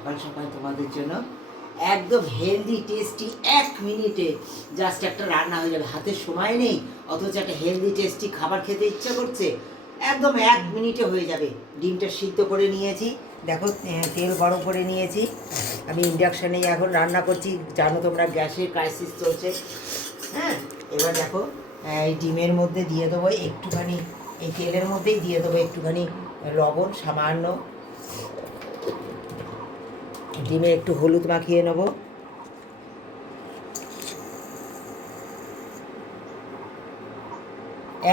সকাল সকাল তোমাদের জন্য একদম হেলদি টেস্টি 1 মিনিটে জাস্ট একটা রান্না হয়ে যাবে। হাতে সময় নেই অথচ একটা হেলদি টেস্টি খাবার খেতে ইচ্ছা করছে, একদম 1 মিনিটে হয়ে যাবে। ডিমটা সিদ্ধ করে নিয়েছি, দেখো তেল গরম করে নিয়েছি। আমি ইন্ডাকশানেই এখন রান্না করছি, জানো তোমরা গ্যাসের ক্রাইসিস চলছে। হ্যাঁ, এবার দেখো এই ডিমের মধ্যে দিয়ে দেবো একটুখানি, এই তেলের মধ্যেই দিয়ে দেবো একটুখানি লবণ, সামান্য ডিমে একটু হলুদ মাখিয়ে নেব।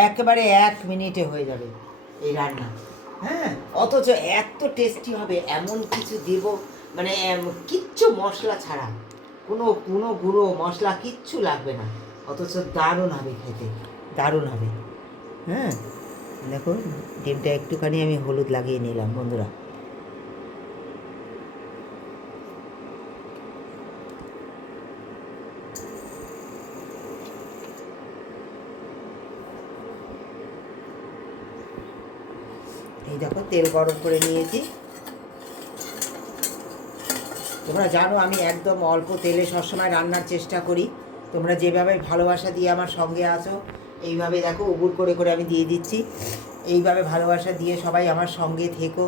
একেবারে 1 মিনিটে হয়ে যাবে এই রান্না। হ্যাঁ, অথচ এত টেস্টি হবে, এমন কিছু দেব মানে কিচ্ছু মশলা ছাড়া, কোনো কোনো গুঁড়ো মশলা কিচ্ছু লাগবে না, অথচ দারুণ হবে খেতে, দারুণ হবে। হ্যাঁ, দেখো ডিমটা একটুখানি আমি হলুদ লাগিয়ে নিলাম বন্ধুরা। এই দেখো তেল গরম করে নিয়েছি। তোমরা জানো আমি একদম অল্প তেলে সবসময় রান্নার চেষ্টা করি। তোমরা যেভাবে ভালোবাসা দিয়ে আমার সঙ্গে আছো, এইভাবে দেখো উবুর করে করে আমি দিয়ে দিচ্ছি। এইভাবে ভালোবাসা দিয়ে সবাই আমার সঙ্গে থেকো।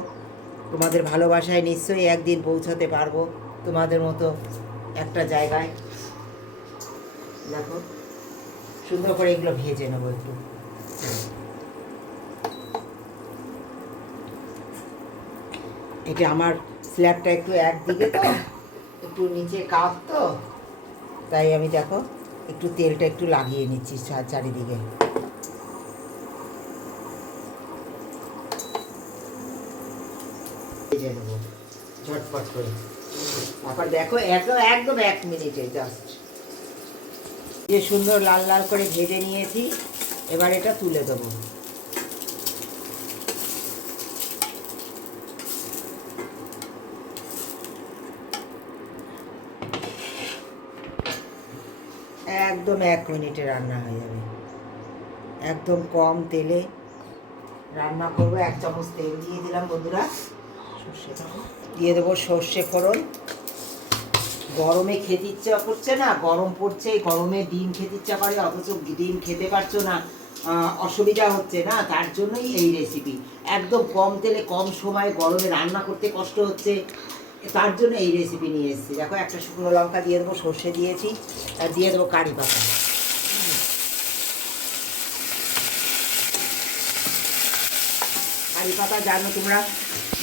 তোমাদের ভালোবাসায় নিশ্চয়ই একদিন পৌঁছাতে পারবো তোমাদের মতো একটা জায়গায়। দেখো সুন্দর করে এগুলো ভেজে নেবো একটু। এটা আমার স্ল্যাবটা একটু একদিকে তো, একটু নিচে কাপ তো, তাই আমি দেখো একটু তেলটা একটু লাগিয়ে নিচ্ছি চারিদিকে। ভেজে নেবো ঝটপট করে। তারপর দেখো একদম 1 মিনিটে জাস্ট যে সুন্দর লাল লাল করে ভেজে নিয়েছি। এবার এটা তুলে দেবো। একদম 1 মিনিটে রান্না হয়ে যাবে, একদম কম তেলে রান্না করবো। 1 চামচ তেল দিয়ে দিলাম বন্ধুরা, দিয়ে দেবো সর্ষে ফোড়ন। গরমে খেতে ইচ্ছা করছে না, গরম পড়ছে, গরমে ডিম খেতে ইচ্ছা করে, অথচ ডিম খেতে পারছো না, অসুবিধা হচ্ছে না, তার জন্যই এই রেসিপি। একদম কম তেলে কম সময়, গরমে রান্না করতে কষ্ট হচ্ছে, তার জন্য এই রেসিপি নিয়ে এসেছি। দেখো একটা শুকনো লঙ্কা দিয়ে দেবো, সর্ষে দিয়েছি, আর দিয়ে দেবো কারি পাতা। কারি পাতা জানো তোমরা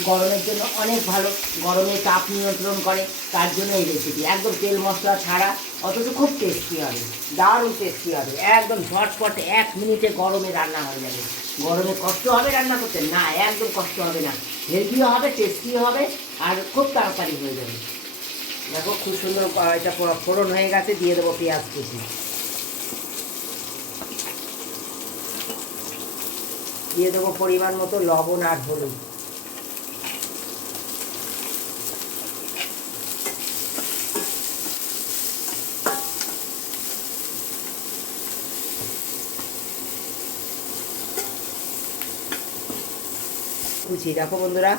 গরমের জন্য অনেক ভালো, গরমে তাপ নিয়ন্ত্রণ করে, তার জন্য এই রেসিপি। একদম তেল মশলা ছাড়া, অথচ খুব টেস্টি হবে, দারুণ টেস্টি হবে। একদম ঝটপট 1 মিনিটে গরমে রান্না হয়ে যাবে। গরমে কষ্ট হবে রান্না করতে? না, একদম কষ্ট হবে না, হেলদিও হবে, টেস্টিও হবে, আর খুব তাড়াতাড়ি হয়ে যাবে। দেখো খুব সুন্দর এটা ফোড়ন হয়ে গেছে, দিয়ে দেবো পেঁয়াজ কুচি, দিয়ে দেবো পরিমাণ মতো লবণ আর হলুদ। কুচি দেখো বন্ধুরা,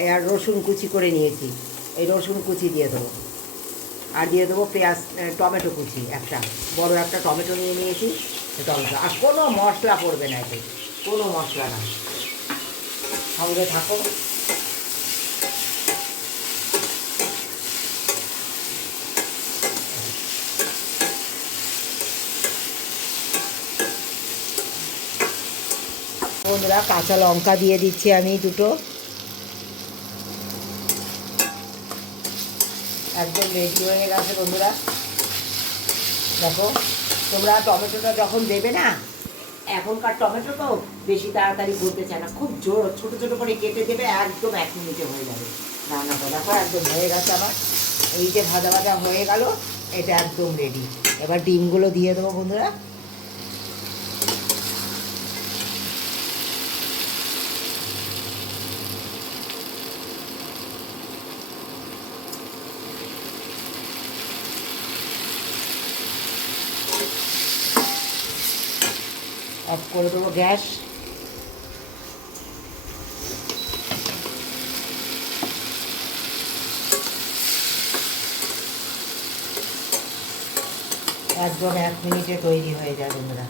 এই আর রসুন কুচি করে নিয়েছি, এই রসুন কুচি দিয়ে দেবো, আর দিয়ে দেবো পেঁয়াজ, টমেটো কুচি, একটা বড় একটা টমেটো নিয়ে নিয়েছি, টমেটো। আর কোনো মশলা পড়বে না এতে, কোনো মশলা না, সঙ্গে থাকো। বন্ধুরা কাঁচা লঙ্কা দিয়ে দিচ্ছি আমি দুটো। একদম রেডি হয়ে গেছে বন্ধুরা। দেখো তোমরা টমেটোটা যখন দেবে না, এখনকার টমেটো তো বেশি তাড়াতাড়ি বলতে চায় না, খুব জোর ছোটো ছোটো করে কেটে দেবে, একদম 1 মিনিটে হয়ে যাবে রান্নাটা। দেখো একদম হয়ে গেছে আমার, এই যে ভাজা ভাজা হয়ে গেল, এটা একদম রেডি। এবার ডিমগুলো দিয়ে দেবো বন্ধুরা। অফ করে দেবো গ্যাস। একদম 1 মিনিটে তৈরি হয়ে যায় বন্ধুরা।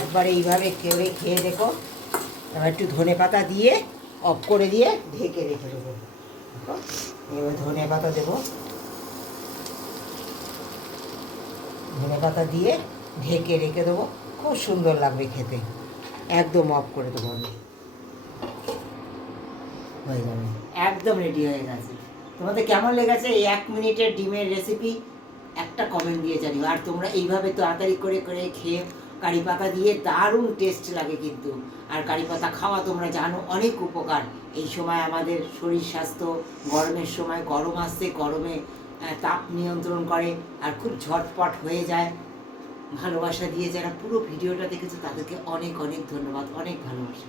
একবার এইভাবে করে খেয়ে দেখো। এবার একটু ধনে পাতা দিয়ে অফ করে দিয়ে ঢেকে রেখে দেবো। দেখো এবার ধনে পাতা দেবো, ধনে পাতা দিয়ে ঢেকে রেখে দেবো, খুব সুন্দর লাগবে খেতে। একদম অফ করে দেবো আমি, হয়ে যাবে, একদম রেডি হয়ে গেছে। তোমাদের কেমন লেগেছে এই 1 মিনিটের ডিমের রেসিপি? একটা কমেন্ট দিয়ে জানিও। আর তোমরা এইভাবে তাড়াতাড়ি করে করে খেয়ে, কারি পাতা দিয়ে দারুণ টেস্ট লাগে কিন্তু। আর কারি পাতা খাওয়া তোমরা জানো অনেক উপকার। এই সময় আমাদের শরীর স্বাস্থ্য, গরমের সময় গরম আসছে, গরমে তাপ নিয়ন্ত্রণ করে আর খুব ঝটপট হয়ে যায়। ভালোবাসা দিয়ে যারা পুরো ভিডিওটা দেখেছো তাদেরকে অনেক অনেক ধন্যবাদ, অনেক ভালোবাসা।